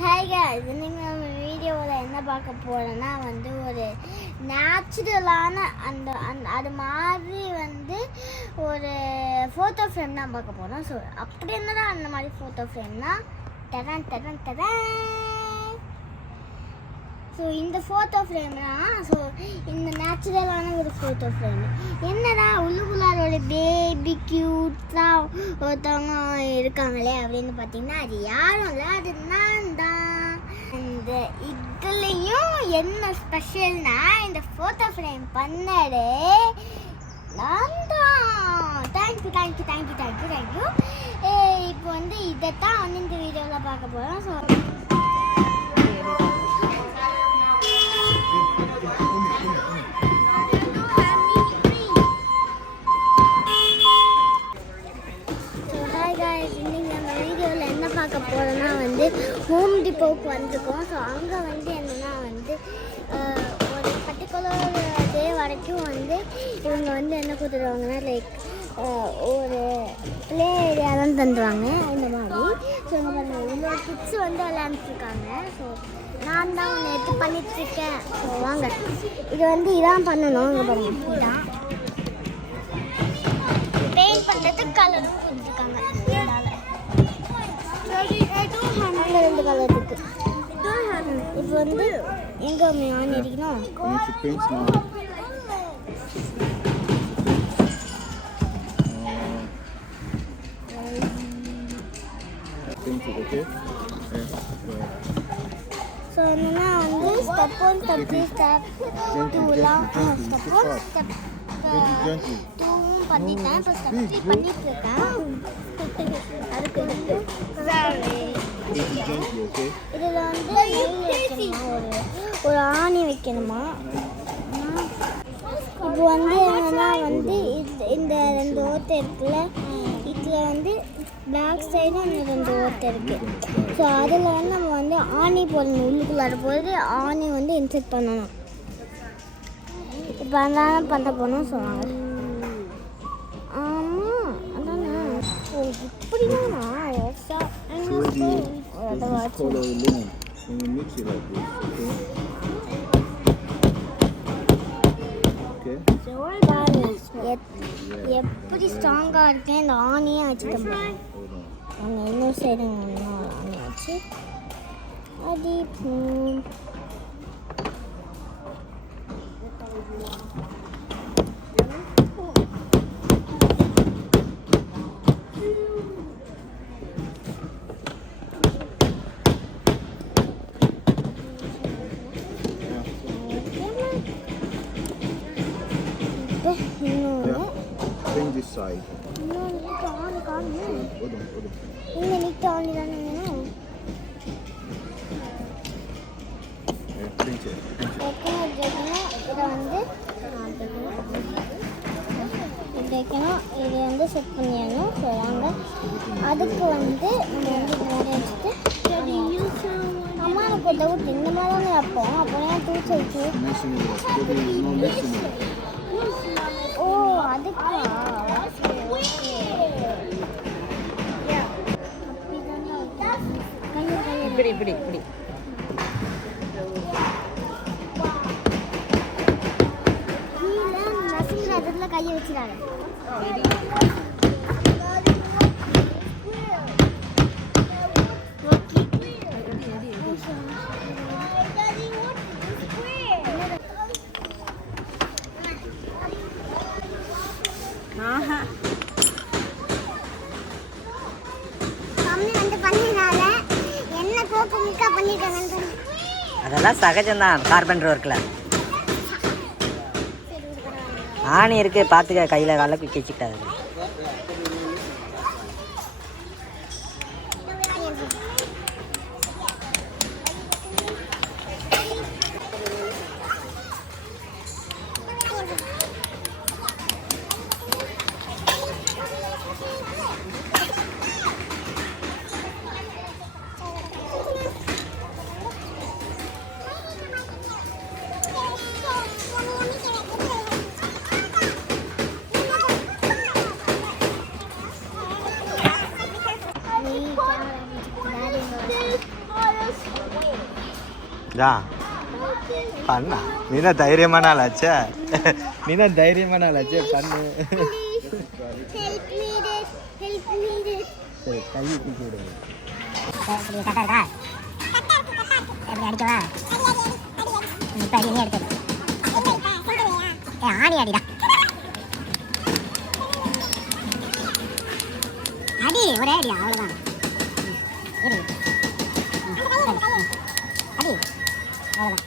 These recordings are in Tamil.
ஹாய் गाइस, இன்னைக்கு நம்ம வீடியோவில் என்ன பார்க்க போகிறோன்னா ஒரு நேச்சுரலான அது மாதிரி ஒரு ஃபோட்டோ ஃப்ரேம் தான் பார்க்க போகிறோம். ஸோ அப்படி என்னடா அந்த மாதிரி ஃபோட்டோ ஃப்ரேம்னா தரேன். ஸோ இந்த ஃபோட்டோ ஃப்ரேம்னா இந்த நேச்சுரலான ஒரு ஃபோட்டோ ஃப்ரேம் என்னடா உள்ளுக்குள்ளாரோட பேபி க்யூட்டாக ஒருத்தவங்க இருக்காங்களே அப்படின்னு பார்த்தீங்கன்னா அது யாரும் இல்லை, அது நான் தான். இந்த இதுலேயும் என்ன ஸ்பெஷல்னா இந்த ஃபோட்டோ ஃப்ரேம் பண்ணடே நான் தான். தேங்க்யூ. இப்போ இதைத்தான் இந்த வீடியோவில் பார்க்க போகிறோம். ஸோ பார்க்க போகிறோன்னா ஹோம் டிப்போவுக்கு வந்திருக்கோம். ஸோ அங்கே என்னென்னா ஒரு பர்டிகுலர் டே வரைக்கும் இவங்க என்ன கொடுத்துருவாங்கன்னா லைக் ஒரு ப்ளே ஏரியா தான் தந்துடுவாங்க இந்த மாதிரி. ஸோ இங்கே பாருங்கள் இவ்வளோ கிட்ஸ் விளையாண்டுருக்காங்க. ஸோ நான் தான் ஒன்று எடுத்து பண்ணிகிட்ருக்கேன். ஸோ வாங்க இது இதான் பண்ணணும். இங்கே பாருங்கள் இதான் பெயிண்ட் பண்ணுறதுக்கு கலரும் கொடுத்துருக்காங்க. ரெண்டு கலர் இருக்கு. இப்போ எங்க ஆன் அடிக்கணும். ஸோ என்னன்னா ஸ்டெப் 1 ஸ்டெப் 3 ஸ்டெப் 2லாம் ஸ்டெப் 1 ஸ்டெப் 2 பண்ணிட்டேன். இப்போ ஸ்டெப் 3 பண்ணிட்டு இருக்கேன். அதுக்கு இதில் ஒரு ஆணி வைக்கணுமா. இப்போ என்னன்னா இந்த ரெண்டு ஓட்டை இருக்குல்ல, இதில் பேக் சைடு அந்த ரெண்டு ஓட்டை இருக்குது. ஸோ அதில் நம்ம ஆணி போடணும். உள்ளுக்குள்ளார போது ஆணி இன்செர்ட் பண்ணணும். இப்போ அதான் பண்ண போகணும் சொன்னாங்க. ஆமாம் அதானே. ஓ இப்படிதானா? எப்படி ஸ்ட்ராங்காக இருக்கேன். இந்த ஆணியை வச்சுட்டோம். அவங்க இன்னொரு சைடு ஆணி வச்சு அது this side. No, on. Hold on. Need to on it. Pinch it. இது செட் பண்ணிடணும். ஸோ வாங்க அதுக்கு அம்மா எனக்கு ஒரு டவுட். இந்த மாதிரி தானே வைப்போம், அப்போ ஏன் தூச்சி வச்சு? ஓ அதுக்கா? இப்படி நசுங்கிறதுல கையை வச்சுறாங்க. அதெல்லாம் சகஜம்தான் கார்பெண்டர் ஒர்க்கில். ஆணி இருக்கு பார்த்துக்க, கையில் கால குக்கி வச்சுக்கிட்டாது. ஜா பண்ணா நீ தான் தைரியமான ஆளாச்சே நீ தான் தைரியமான ஆளாச்சே பண்ணு help me this help me this சரி கையை தூக்கி விடுங்க சரி கரெக்டாக இருக்கா எப்படி அடிக்கவா இப்போ அடி நீ எடுத்தது ஆடி அடிடா அடி ஒரே அடியா அவ்வளோதான் அடி அவ்வளோதான்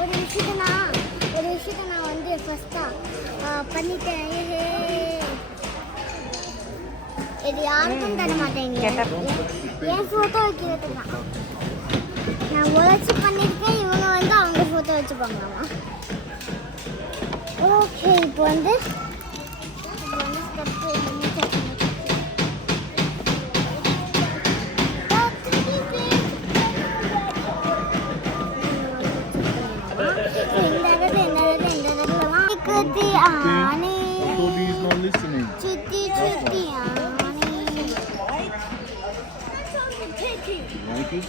ஒரு விஷயத்தை நான் வந்து ஃபஸ்ட்டாக பண்ணிட்டேன் இது யாருக்கும் தர மாட்டேங்க என் ஃபோட்டோ வைக்கிறதுக்கு தான் நான் உழைச்சி பண்ணியிருக்கேன் இவங்க வந்து அவங்க ஃபோட்டோ வச்சுப்பாங்களாமா ஓகே இப்போ வந்து step Toby is not listening. சுத்தி சுத்தி ஆனே Like it?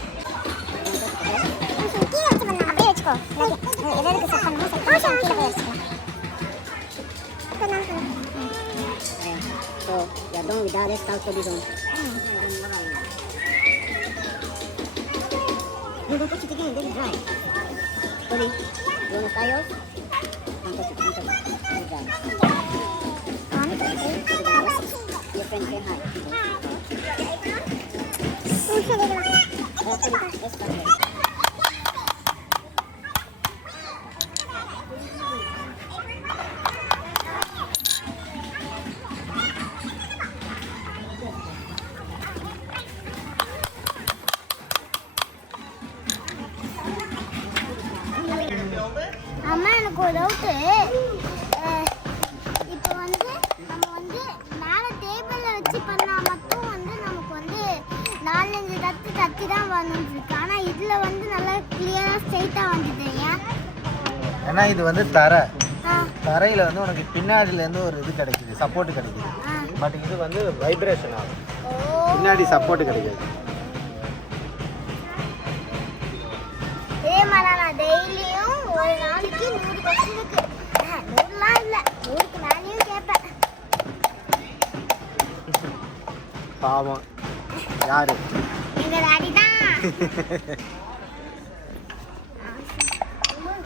கீழே வச்சு பண்ணலாம் அப்படியே வச்சுக்கோ எதற்கு செட் பண்ணணும் செட் பண்ணி கீழே போய் வச்சுக்கலாம் So, you are done with that, let's start for this one. You don't touch it again, then it's dry. Sorry, you want to try yours? Don't touch it, don't touch it. It's dry. Your friend say hi. Let's start here. அம்மா எனக்கு ஒரு டவுட்டு இப்போ வந்து நம்ம வந்து மேலே டேபிளில் வச்சு பண்ணால் மட்டும் வந்து நமக்கு வந்து 4-5 தத்தி தான் வந்துருக்கு ஆனால் இதில் வந்து நல்லா கிளியராக ஸ்ட்ரைட்டாக வந்துட்டு ஏன் ஏன்னா இது வந்து தரையில் வந்து உனக்கு பின்னாடியிலேருந்து ஒரு இது கிடைக்குது சப்போர்ட் கிடைக்குது பட் இது வந்து வைப்ரேஷன் ஆகும் பின்னாடி சப்போர்ட் கிடைக்காது இதே மாதிரி நான் டெய்லியும் ஒரு நாளைக்கு 100 கொஸ்டினுக்கு 100லாம் இல்லை 100க்கு மேலேயும் கேட்பேன் பாவம் யாரு எங்கள் டாடி தான்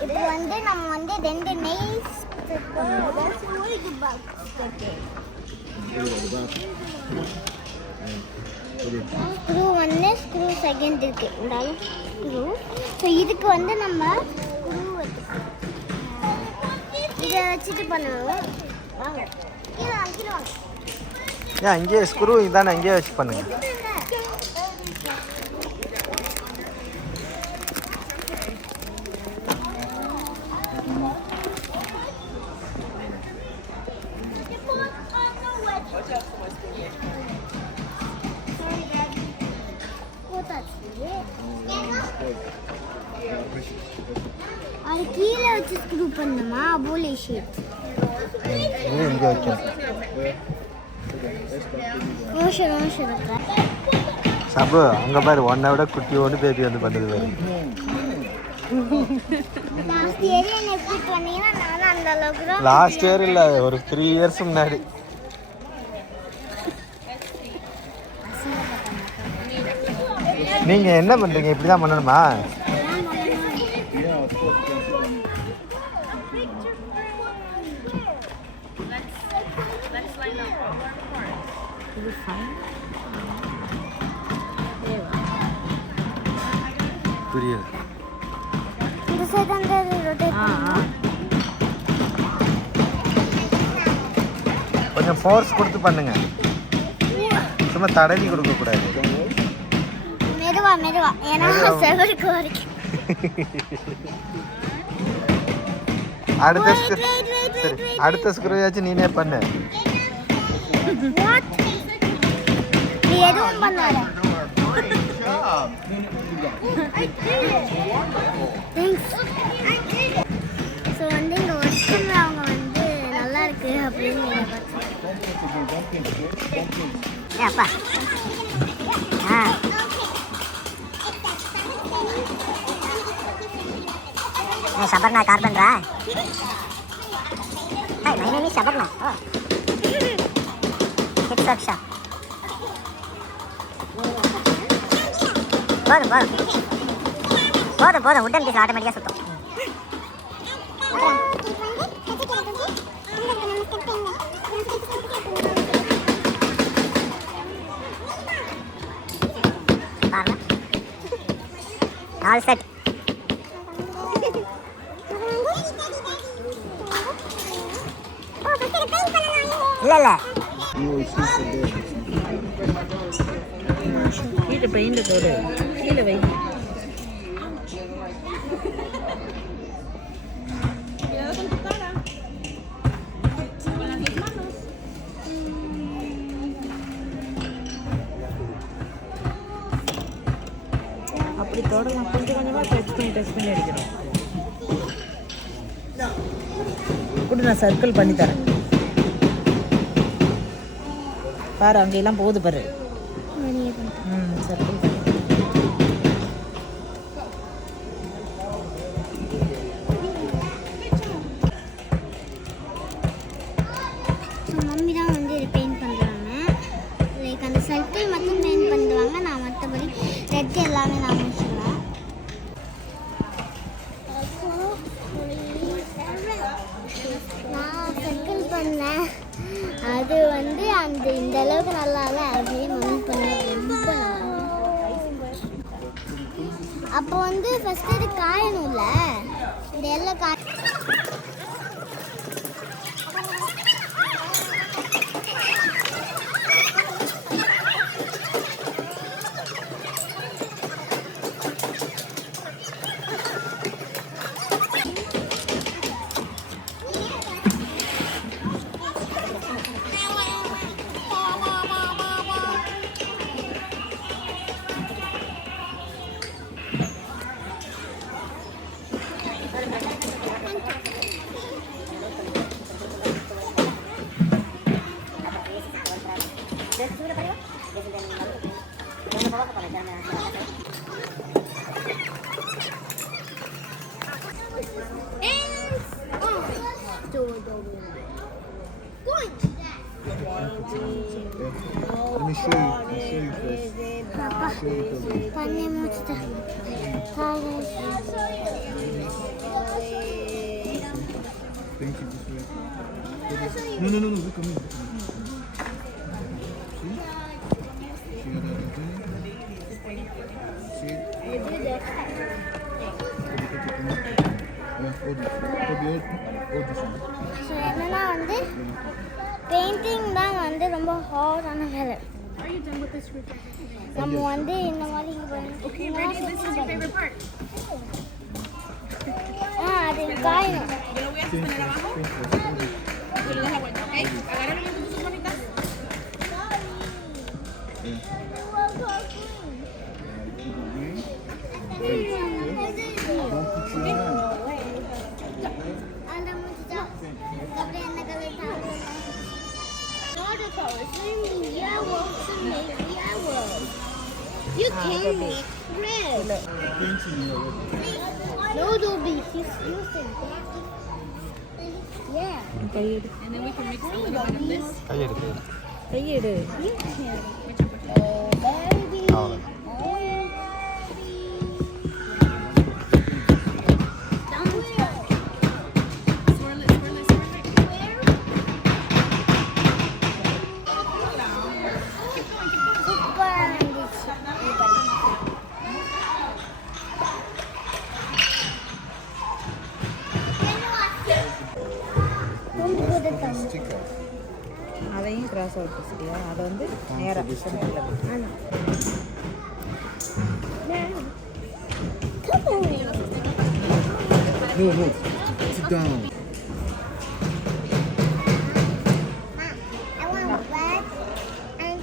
இப்போ வந்து நம்ம வந்து 2 நெய்ஸ் ஸ்க்ரூ ஒன்று ஸ்க்ரூ செகண்ட் இருக்கு இருந்தாலும் ஸ்க்ரூ ஸோ இதுக்கு வந்து நம்ம ஸ்க்ரூ வச்சுக்கணும் இதை வச்சுட்டு பண்ணுவோம் வாங்க கீழே வாங்க கீழே வாங்க ஏன் அங்கேயே ஸ்க்ரூ இதானே அங்கேயே வச்சு பண்ணுங்க அது கீழே வச்சு ஸ்க்ரூ பண்ணுமா போலி ஷீட் இது இங்கே வைக்கணும் சபு அங்கே பாரு ஒன்றை விட குட்டியோடு பேபி வந்து பண்ணுது பாரு லாஸ்ட் இயர் இல்லை ஒரு 3 இயர்ஸ் முன்னாடி நீங்கள் என்ன பண்ணுறீங்க இப்படி தான் பண்ணணுமா புரியல இந்த சைடு அந்த ரொட்டேட் கொஞ்சம் ஃபோர்ஸ் கொடுத்து பண்ணுங்க சும்மா தடவி கொடுக்க கூடாது மெதுவா மெதுவா ஏன்னா செவருக்கு வரைக்கும் அடுத்த ஸ்க்ரூவாச்சும் நீனே பண்ணு நீ எதுவும் பண்ணாத ஸோ வந்து இந்த ஒர்க்கில் அவங்க வந்து நல்லா இருக்கு அப்படின்னு அப்பா ஆ Shabarna carpenter. Hi, my name is Shabarna. Oh. It's Aksha. போதும் உட்டன் பீஸ் ஆட்டோமேட்டிக்காக சுத்தம். பாருங்க 4 செட். இல்லை கீழே பெயிண்ட் தோடு கீழே வை. அப்படி தொடலாம் கொஞ்சம் கொஞ்சமாக டச் பண்ணி அடிக்கணும். கூட நான் சர்க்கிள் பண்ணி தரேன் பாரு, அங்கெல்லாம் போகுது பாரு. சர்க்கிள் மம்மி தான் வந்து பெயிண்ட் பண்ணுறாங்க. லைக் அந்த சர்க்கிள் மட்டும் பெயிண்ட் பண்ணுவாங்க. நான் மற்றபடி ரெட் எல்லாமே நான் முடிச்சுடுவேன். நான் சர்க்கிள் பண்ணேன். அது வந்து இந்த அளவுக்கு நல்லா இல்லை. அப்படியே மம்மி பண்ண ரொம்ப நல்லா. அப்போ வந்து ஃபஸ்ட்டு இது காயணும்ல, இந்த எல்லாம் Let me show you first. பண்ணி முடிச்சிட்டேன். Thank you. No, look at me. See? See how that is doing? See? So என்னன்னா வந்து பெயிண்டிங் தான் வந்து ரொம்ப ஹார்டான வேலை. நம்ம வந்து இந்த மாதிரி அது காயணும். You can make red. No, Dobby, he's using that. Yeah. And then we can mix a little bit of this. கையெடுத்து கையெடு. Oh, baby. அவ்வளோ. அதையும் கிராஸ் அவுட் சரியா? அதை வந்து நேராக சென்டரில் No, sit down. I want red and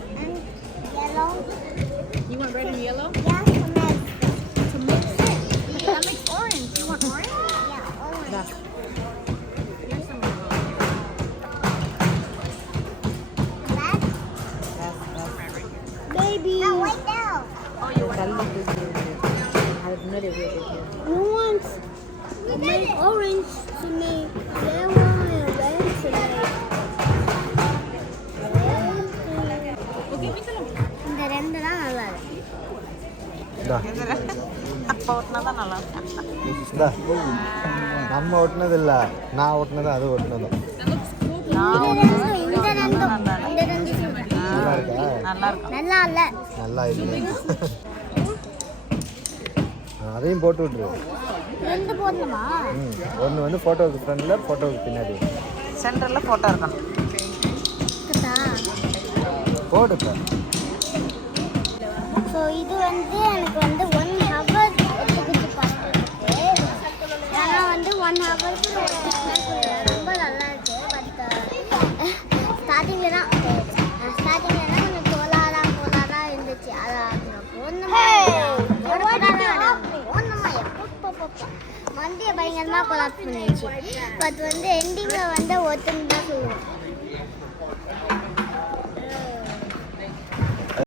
yellow. You want red and yellow? Yeah, To mix it. That makes orange. You want orange? yeah, orange. Baby. No, wait now. Oh, you want அதுக்கு முன்னாடி எப்படி You want orange to me. Yellow and red to me. இந்த ரெண்டு தான் நல்லா இருக்கு. இந்தா. அப்போ ஓட்டினா தான் நல்லா இருக்கும். இந்தா. நம்ம ஓட்டுனது இல்ல, நான் ஓட்டுனது அது ஓட்டுனதும் இந்த ரெண்டு சொல்றேன். நல்லா இருக்கா? நல்லா இருக்கும். நல்லா இல்ல. நல்லா இல்லை. அதையும் போட்டு விட்டுரு. ரெண்டு போடணுமா? ஒன்று வந்து ஃபோட்டோவுக்கு ஃப்ரண்டில், ஃபோட்டோவுக்கு பின்னாடி சென்டரில் ஃபோட்டோ இருக்கணும். போடுப்பா. ஸோ இது வந்து எனக்கு வந்து 1 hour எடுத்துக்கிட்டு பார்த்துருக்கு. ஏன்னா வந்து 1 ஹவருக்கு ரொம்ப நல்லா இருக்கு. பட் ஸ்டார்டிங்கில் தான் கொஞ்சம் கோலாராக இருந்துச்சு. அதான் மந்தியை பயங்கரமாக கொலாப்ஸ் பண்ணிடுச்சு. பட் வந்து எண்டிங்கில் வந்து ஒருத்தங்க தான் சொல்லுவோம்.